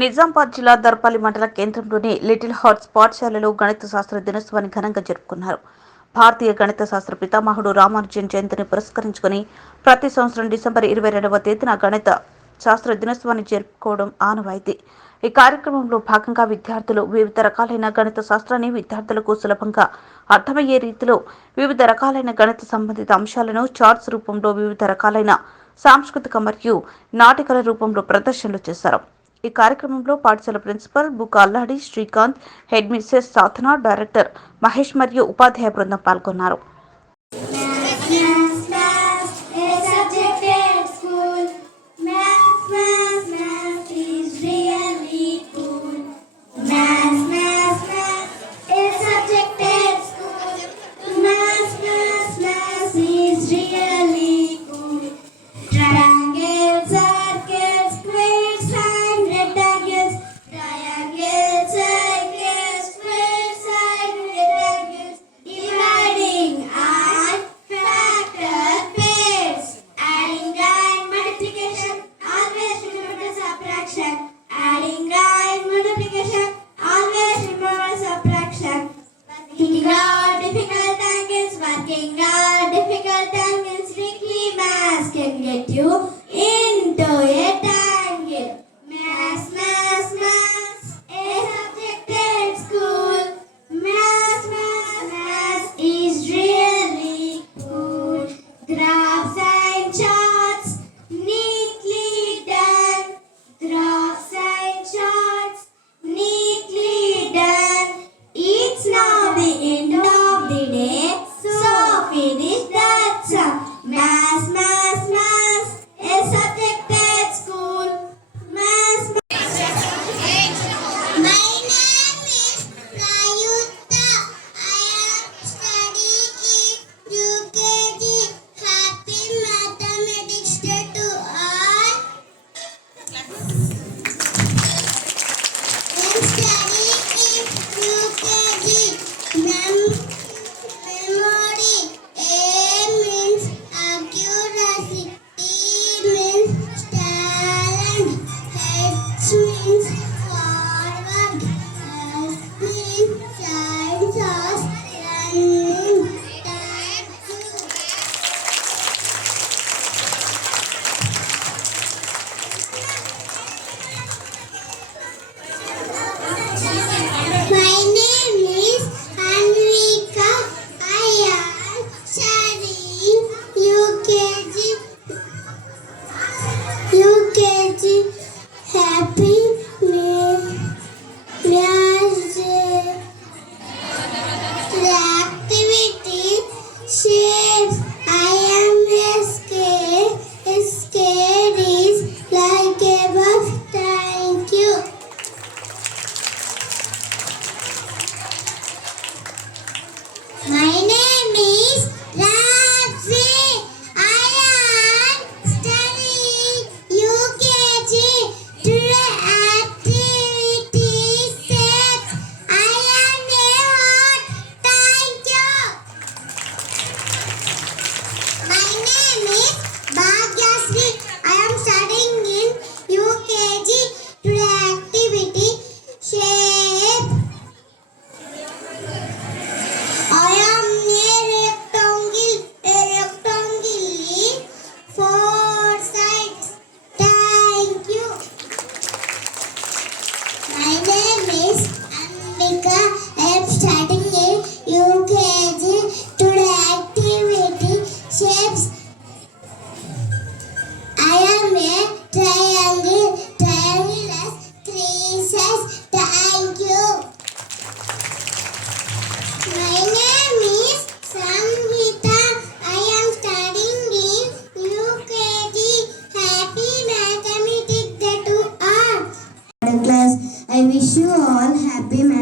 నిజామాబాద్ జిల్లా దర్పల్లి మండల కేంద్రంలోని లిటిల్ హార్ట్స్ పాఠశాలలో గణిత శాస్త్ర దినోత్సవాన్ని ఘనంగా జరుపుకున్నారు. భారతీయ గణిత శాస్త్ర పితామహుడు రామానుజన్ జయంతిని పురస్కరించుకుని ప్రతి సంవత్సరం డిసెంబర్ 22వ తేదీన గణిత శాస్త్ర దినోత్సవాన్ని జరుపుకోవడం ఆనవాయితీ. ఈ కార్యక్రమంలో భాగంగా విద్యార్థులు వివిధ రకాలైన గణిత శాస్త్రాన్ని విద్యార్థులకు సులభంగా అర్థమయ్యే రీతిలో వివిధ రకాలైన గణిత సంబంధిత అంశాలను చార్ట్స్ రూపంలో వివిధ రకాలైన సాంస్కృతిక మరియు నాటికల రూపంలో ప్రదర్శనలు చేశారు. ఈ కార్యక్రమంలో పాఠశాల ప్రిన్సిపల్ బుక్ అల్లాడి శ్రీకాంత్, హెడ్ మిస్సెస్ సాధన, డైరెక్టర్ మహేష్ మరియు ఉపాధ్యాయ బృందం పాల్గొన్నారు. Difficult angles, tricky maths can get you into a tangle. Maths a subject at school. Maths is really cool. Graphs and charts, neatly done. Graphs and charts, neatly done. It's now the end of the day. So finish that sum. Maths, a subject at school. Maths. My name is Prayuta. I am studying in UKG. Happy Mathematics Day to all. I am studying in UKG. Memory. A means accuracy. T means talent. H means forward. S means child sauce. Running. Thank you. My name is Anvika. I am studying UKG. Happy Maths Day. The activity shapes. I am scared. Scared is like a bus. Thank you. My name is Razi. I am studying UKG. Today activity says I am a hot. Thank you. My name is Bhagyasri. I am studying in UKG. Today activity shape. I am a rectangle in 4 sides. Thank you. My name is Ambika. I am studying in UKG. Today activity shapes. I am a triangle. Triangle has 3 sides. Thank you. My name is Samhita. I am studying in UKG. Happy Mathematics Day to all. Class, I wish you all happy mathematics.